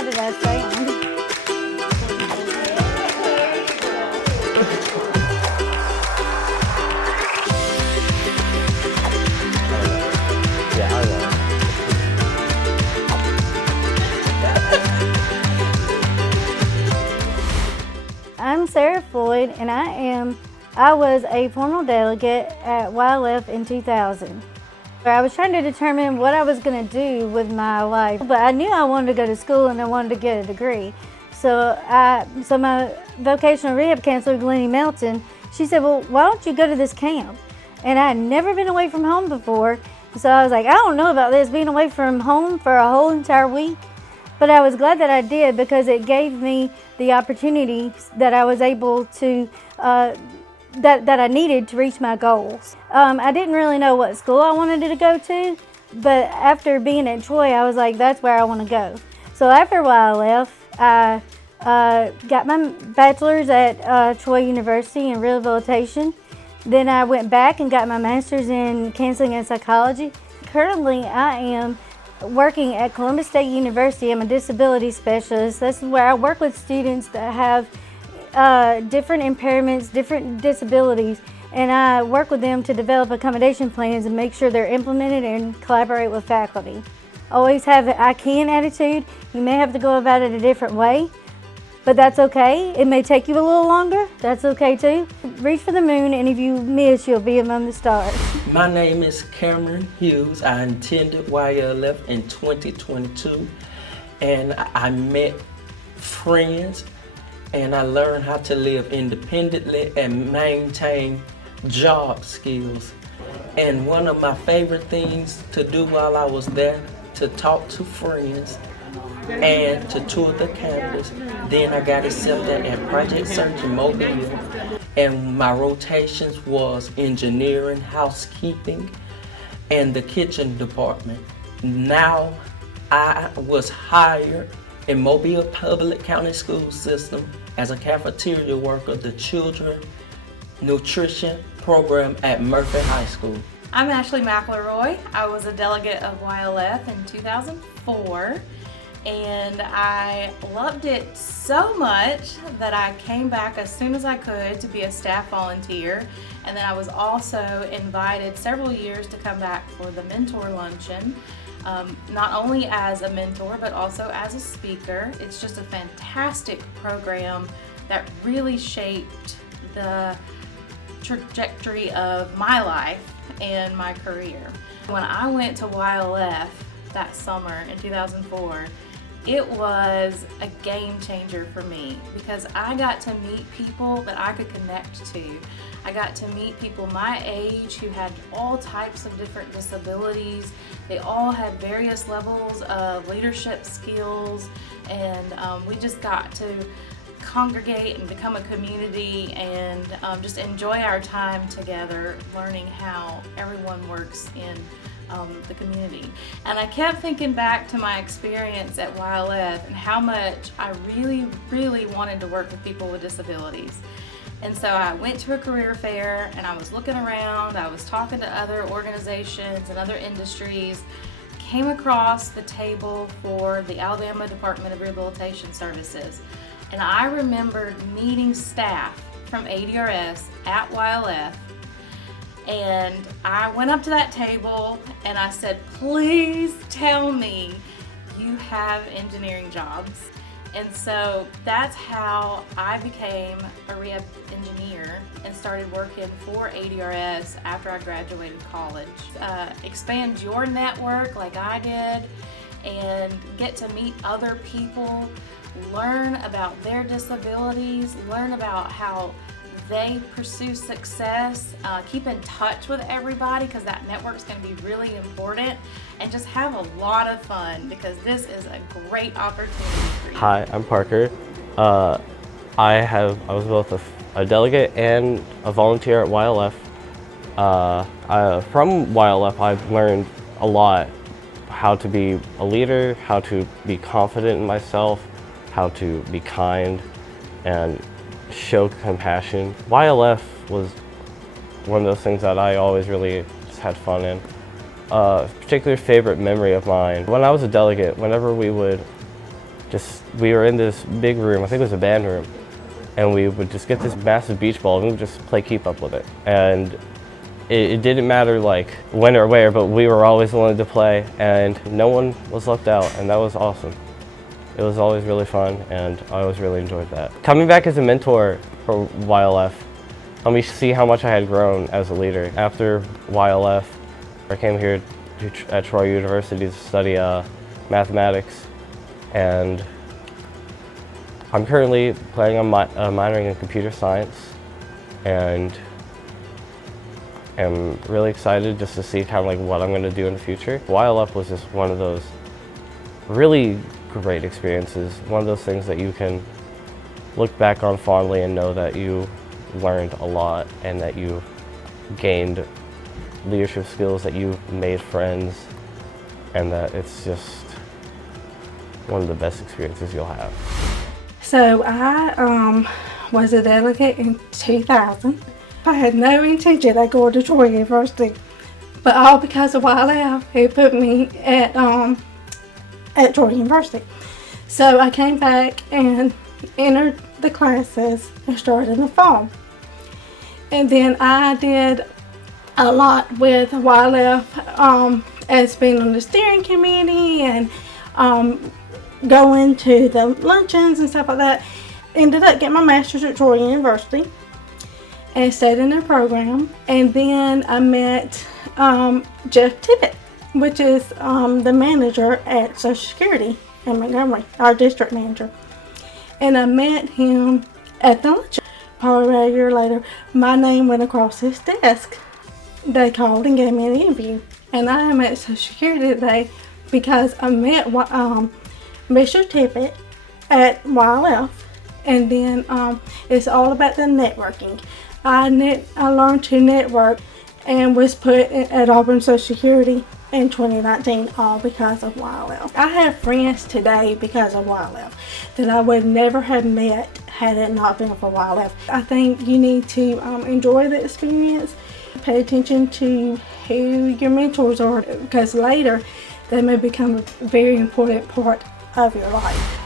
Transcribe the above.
How did I sound? Yeah, I know. I'm Sarah Floyd, and I was a formal delegate at YLF in 2000. I was trying to determine what I was going to do with my life, but I knew I wanted to go to school and I wanted to get a degree. So my vocational rehab counselor, Glennie Melton, she said, well, why don't you go to this camp? And I had never been away from home before, so I was like, I don't know about this, being away from home for a whole entire week. But I was glad that I did, because it gave me the opportunity that I was able to, that I needed to reach my goals. I didn't really know what school I wanted to go to, but after being at Troy, I was like, that's where I want to go. So after YLF, I got my bachelor's at Troy University in rehabilitation. Then I went back and got my master's in counseling and psychology. Currently, I am working at Columbus State University. I'm a disability specialist. This is where I work with students that have different impairments, different disabilities, and I work with them to develop accommodation plans and make sure they're implemented and collaborate with faculty. Always have an I can attitude. You may have to go about it a different way, but that's okay. It may take you a little longer. That's okay too. Reach for the moon, and if you miss, you'll be among the stars. My name is Cameron Hughes. I attended YLF in 2022, and I met friends, and I learned how to live independently and maintain job skills. And one of my favorite things to do while I was there, to talk to friends and to tour the campus. Then I got accepted at Project Search in Mobile, and my rotations was engineering, housekeeping, and the kitchen department. Now I was hired in Mobile Public County School System as a cafeteria worker, the children nutrition program at Murphy High School. I'm Ashley McElroy. I was a delegate of YLF in 2004, and I loved it so much that I came back as soon as I could to be a staff volunteer. And then I was also invited several years to come back for the mentor luncheon, not only as a mentor but also as a speaker. It's just a fantastic program that really shaped the trajectory of my life and my career. When I went to YLF that summer in 2004, it was a game changer for me, because I got to meet people that I could connect to. I got to meet people my age who had all types of different disabilities. They all had various levels of leadership skills, and we just got to congregate and become a community and just enjoy our time together, learning how everyone works in the community. And I kept thinking back to my experience at YLF and how much I really, really wanted to work with people with disabilities. And so I went to a career fair and I was looking around, I was talking to other organizations and other industries, came across the table for the Alabama Department of Rehabilitation Services. And I remembered meeting staff from ADRS at YLF, and I went up to that table and I said, please tell me you have engineering jobs. And so that's how I became a rehab engineer and started working for ADRS after I graduated college. Expand your network like I did and get to meet other people, learn about their disabilities, learn about how they pursue success, keep in touch with everybody, because that network is going to be really important, and just have a lot of fun, because this is a great opportunity for you. Hi, I'm Parker. I was both a delegate and a volunteer at YLF. From YLF, I've learned a lot: how to be a leader, how to be confident in myself, how to be kind, and show compassion. YLF was one of those things that I always really just had fun in. A particular favorite memory of mine, when I was a delegate, whenever we would we were in this big room, I think it was a band room, and we would just get this massive beach ball and we would just play keep up with it. And it didn't matter like when or where, but we were always willing to play and no one was left out, and that was awesome. It was always really fun and I always really enjoyed that. Coming back as a mentor for YLF, let me see how much I had grown as a leader. After YLF, I came here at Troy University to study mathematics, and I'm currently planning on minoring in computer science, and I'm really excited just to see kind of like what I'm going to do in the future. YLF was just one of those really great experiences, one of those things that you can look back on fondly and know that you learned a lot and that you gained leadership skills, that you made friends, and that it's just one of the best experiences you'll have. So I was a delegate in 2000. I had no intention of going to Troy University, but all because of YLF, who put me at Troy University. So I came back and entered the classes and started in the fall. And then I did a lot with YLF as being on the steering committee and going to the luncheons and stuff like that. Ended up getting my master's at Troy University and stayed in their program. And then I met Jeff Tippett, which is the manager at Social Security in Montgomery, our district manager. And I met him at the luncheon. Probably about a year later, my name went across his desk. They called and gave me an interview. And I am at Social Security today because I met Mr. Tippett at YLF. And then it's all about the networking. I learned to network and was put at Auburn Social Security in 2019, all because of YLF. I have friends today because of YLF that I would never have met had it not been for YLF. I think you need to enjoy the experience, pay attention to who your mentors are, because later they may become a very important part of your life.